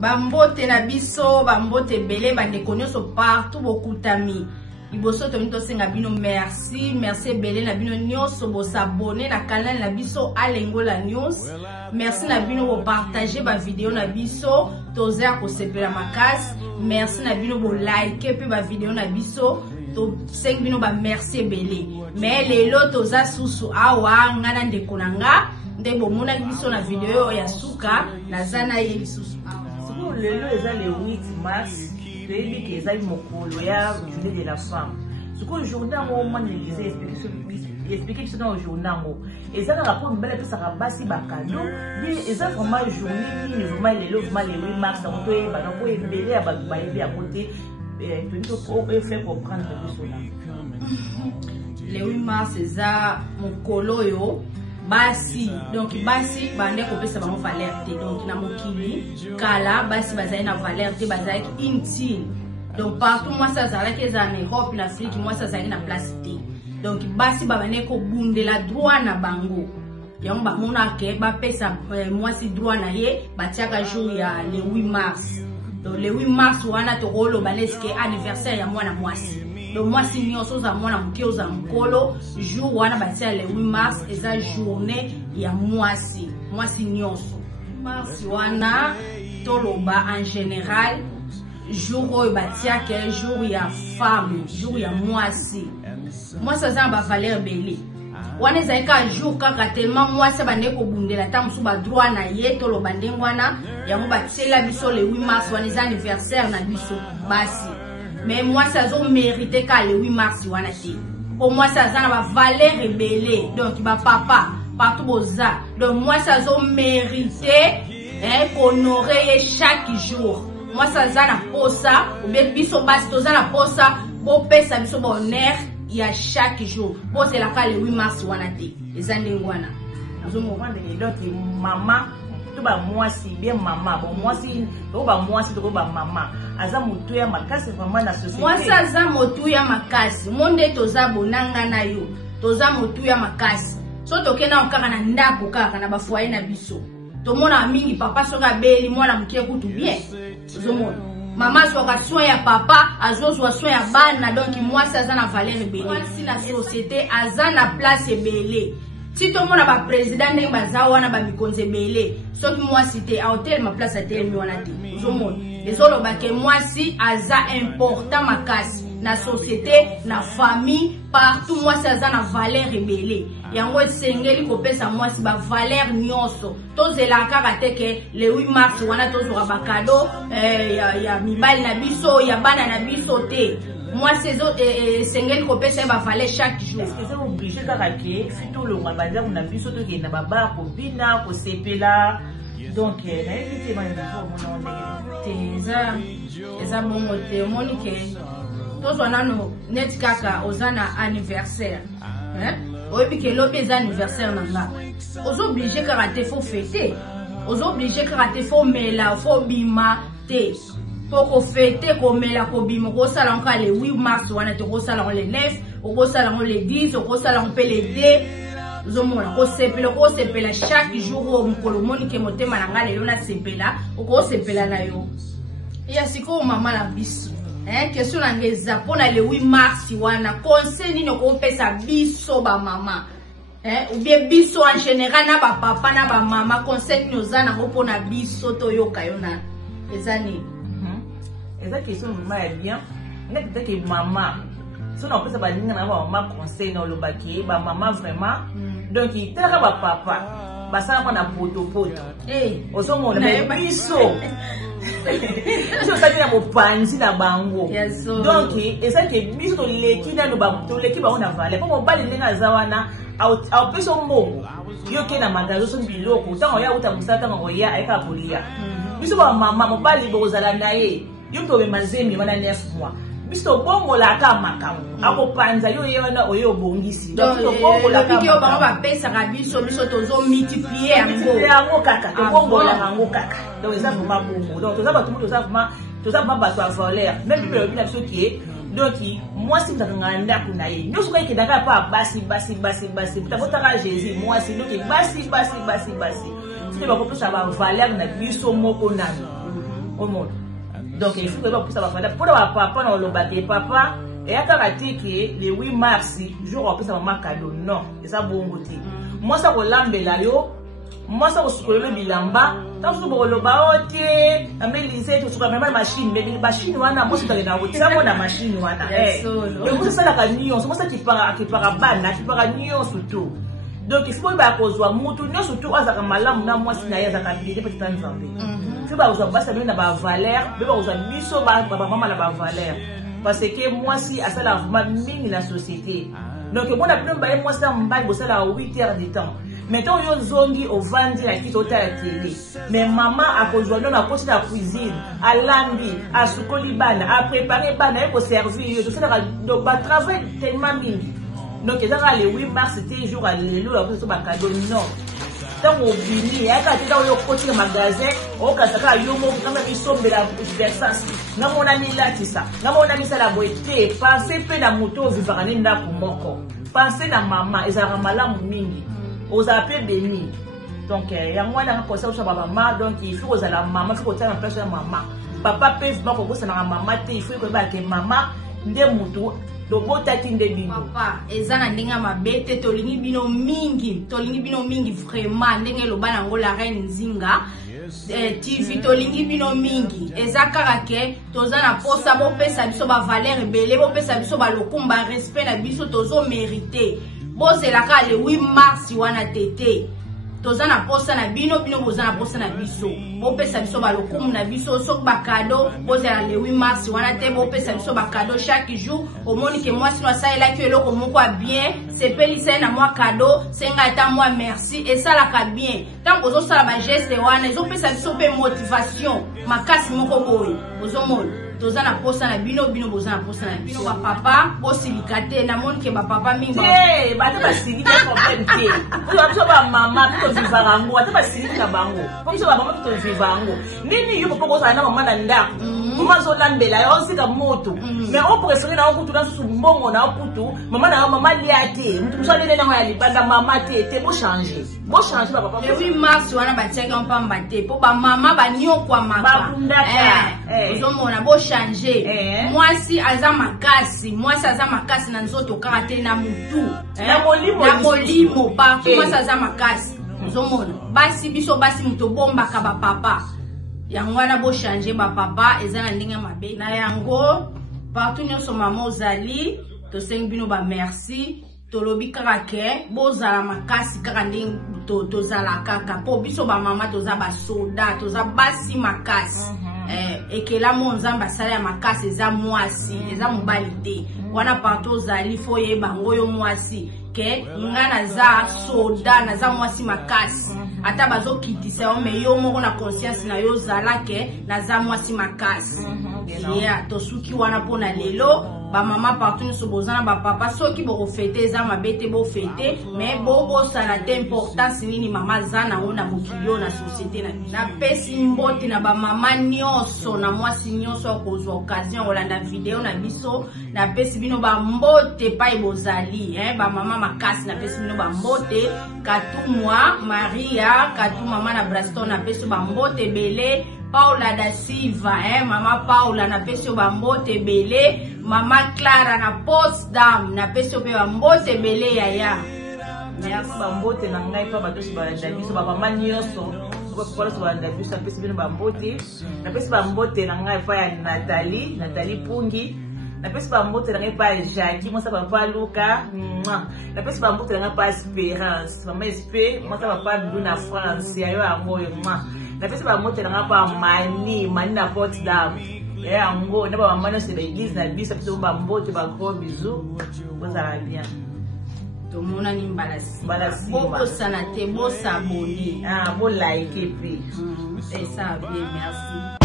Bambote na biso, bambote belé, bandeko nyonso partout bokutami. Liboso to mito senga bino merci, merci belé na bino nyonso bo s'abonner na canal na biso Alengola News. Merci na bino bo partager ba vidéo na biso, toza ko sepela makasi. Merci na bino bo like pe ba vidéo na biso, to seng bino ba merci belé. Mais lelo toza susu awa ngana ndeko nanga, ndebo mona biso na vidéo ya suka na zana ye lisusu. Lelo eza le 8 mars, toyebi ke eza mokolo ya journée de la femme. Siko journée ngo mwana ngize expliquer biso na journée ngo. Eza na rapport mbele pesa ka basi bakado, ni eza vraiment journée ni vraiment lelo vraiment le 8 mars ngo toyeba na ko ebele ya bayebi à côté to faire comprendre biso na. Le 8 mars eza mokolo yo basi donc basi bande ko pesa bango valeur te donc na mokili kala basi bazali na valeur te bazali inutile donc partout moi ça zala ke za en Europe na Afrique moi ça zali na place te donc basi babane ko bundela droit na bango yango ba mona ke ba pesa moi si droit na ye batiaka jour ya le 8 mars donc le 8 mars wana to rolo baleske anniversaire ya mwana mwasi. Donc moi si nyonso za mwana mke oza mkolo jour wana batia le 8 mars eza journée ya mwasi nyonso mars wana toloba en général jour oyo batia ke jour ya femme jour ya mwasi mwasi aza ba valeur belé wana ezalika jour kaka tellement mwasi bande ko bundela ta musu ba droit na ye toloba ndenge wana yango batiela biso le 8 mars wana eza anniversaire na biso basi. Mais moi ça zo mérité qu'à le 8 mars wana te. Pour moi ça za na ba valeur rebelle donc ba papa partout boza. Donc moi ça zo mérité honorer chaque jour. Moi ça za na posa ou bien biso basi to za na posa bo pesa biso bonheur il y a chaque jour. Bo c'est la ka le 8 mars wana te. Ezande ngwana. Zo mo vendre donc maman to ba mwasi bien maman bon mwasi to ba mwasi to ba maman aza motu ya makasi vraiment na société mwasi aza motu ya makasi monde toza bonanga na yo toza motu ya makasi so tokena okaka na ndako kaka na bafoyer na biso tomona mingi papa soka beli mwana mkie kutu bien tozomona mama soka soin ya papa azozwa soin ya bana donc mwasi aza na valeur belé mwasi na société aza na place belé. Si tout le monde a un président, il y a un mikonze belé. Sauf que moi, si tu es à hôtel, ma place à tel, il y a un les autres, moi, si, aza important, ma casse. Na société, na famille, partout, moi, ça a une valeur rebelle. Il y a un autre sengeli qui pèse à moi, si ba valeur nyonso. Tous les caractères que le 8 mars, on a tous un cadeau, il y a mibal na biso, il y a bana na biso te. Moi ces autres sengeli ko pesa ba valeur chaque jour. Est-ce que c'est obligé karaké fito lo mabanda na biso to ke na baba ko bina ko sepela donc na éviter manifo mon eza bongo te monique tozo nano net kaka ozana anniversaire oyebi ke lobi eza anniversaire nanga ozo obligé karaté faut fêter ozo obligé karaté faut mela faut bima te. Pour fêter comme la cobime, au salon le 8 mars, on est au salon le 9, au salon le 10, au salon le 2. Zomona, au sepela chaque jour au Mkolomoni qui monte malanga le lona sepela, au sepela na yo. Et ainsi que maman la biso. Question angeza pour le 8 mars, wana conseil ni no ko pesa biso ba maman. Ou bien biso en général na ba papa na ba maman conseil ni ozana ko pona biso to yoka yona. Ezani. Eza question vraiment bien net que maman so na pesa ba linga na ba maman conseil na lobaki ba maman vraiment donc il tera ba papa ba sa ko na poto oso mo na biso so ça na mo panzi na bango donc eza que biso leki na lo ba to leki ba ona vale ko mo bali linga zawana au peso mbo yo ke na magazo so biloko tango ya uta musata ngo ya eka kolia biso ba mama mo bali bozala na ye yo to be mazemi mana 9 mois biso bongo la ka makamu akopanza yo yona oyo bongisi donc to bongo la ka yo ba ba pesa ka biso tozo multiplier yango kaka to bongo la yango kaka donc eza vraiment bongo donc toza ba tout toza vraiment ba to valeur même le bila biso qui est donc moi si mzakanga ndako na ye nyo soka ikidaka pa basi tabotaka Jésus moi si donc basi c'est ba ko pesa ba valeur na biso moko nani au monde. Donc il faut que vous puissiez avoir pour le papa dans le bateau papa et à karaté que le 8 mars jour on peut savoir cadeau non et ça bon côté moi ça kolambela yo moi ça kosukolela bilamba tant que vous le baoté amelise tout sur même machine mais machine wana moi c'est dans route ça na machine wana et vous ça la camion c'est moi ça qui para bana qui para nion surtout. Donc il faut que vous ayez mutu nyo surtout azaka malamu na mwasi na yaza kabilité peut être nzambe. Il faut que vous ayez na ba valeur, be ba vous ayez biso ba maman na ba valeur parce que mwasi asala vraiment mingi la société. Donc on a plus ba mwasi na mbayi bosala 8 heures de temps. Maintenant yo zongi au vandi la kito ta la télé. Mais maman a kozwa na côté la cuisine, a lambi, a sukoli bana, a préparer bana pour servir, tout ça donc ba travail tellement mingi. Donc, les 8 mars, c'était jour à l'élo, la vous avez cadeau. Non. Tant qu'on vient, il y a un côté magasin, au cas où il y a un somme de la versance. Non, on a mis là, c'est ça. Non, on a mis ça la beauté. Pensez peu la moto, vous allez là pour mon pensez la maman, ils ont malade mingi. Aux appels bénis. Donc, il y a moins d'un conseil sur maman, donc il faut que la maman, il faut que tu aies un peu sur la maman. Papa peut pas que ça n'a maman, il faut que maman, des motos. Papa, ezana ndenga mabete tolingi bino mingi vraiment ndenge lobana ngo la reine Nzinga TV tolingi bino mingi ezakara ke tozana posa bo pesa biso ba valeur ebele bo pesa biso ba lokumba respect na biso tozo mériter bo zelaka le 8 mars wana tete tozana posa na bino bozana posa na biso bo pesa biso ba lokumu na biso sok ba cadeau bozela le 8 mars wana te bo pesa biso ba cadeau chaque jour au moni que moi sino ça ela que eloko moko bien c'est pelisa na moi cadeau senga ta moi merci et ça la ka bien tant bozo sala ba geste wana zo pesa biso pe motivation makasi moko boy bozo moni tozana posa na bino bozana posa na biso ba papa bosilikate na moni que ba papa mingi ba te ba silika problème te bo ba mama to vivara ngo ata ba silika bango bo so ba mama to vivara ngo nini yo poko za na mama na nda mama zo lambela yo sika moto mais on préfère na okutu na susu mbongo na okutu mama liate mutu so lele na ya libanda mama te bo changer ba papa le 8 mars wana ba tiaka mpamba te po ba mama ba nyokwa maka zo mona bo changer mwasi aza makasi na nzoto karate na mutu na molimo pa mwasi aza makasi zo mona basi biso basi muto bomba ka ba papa yango wana bo changer ba papa ezana ndenge mabe na yango partout nyonso mama ozali to sengi bino ba merci tolobi kaka ke bozala makasi kaka ndenge tozala kaka po biso ba mama toza ba soda toza basi makasi ekela mo nzamba sala ya makasi eza mwasi eza mobali te wana partout ozali fo yeba ngo yo mwasi ke nga naza soda naza mwasi makasi ata bazokitisa yo me yo moko na conscience na yo zala ke naza mwasi makasi tosuki wana mpona lelo ba mama partout so bozana ba papa soki bo fete eza mabete bo fete mais bo sala te importance nini mama zana ona mokilio na société na pesi mbote na ba mama nyonso na mwasi nyonso akozwa occasion olanda video na biso na pesi bino ba mbote pa ibozali ba mama makasi na pesi bino ba mbote katumwa Maria katu mama na Braston na pesi ba mbote bele Paula da Silva mama Paula na pesi ba mbote bele Mama Clara na Potsdam na peso pe mbote bele yaya. Merci bambote na ngai pa bato ba ndabiso ba mama nyonso ko ko so ba ndabiso na peso bino bambote na peso bambote na ngai pa ya Nathalie Pungi na peso bambote na ngai pa Jackie mo sa papa Luka na peso bambote na ngai pa Espérance mama Espé mo sa papa Duna France ya yo amoyo na peso bambote na ngai pa Mani na Potsdam. Ango na ba mama c'est l'église na biso plutôt ba mbote ba gros bisous vous allez bien to mona ni mbalasi bo sana te bo saboni bo like et puis et ça bien merci.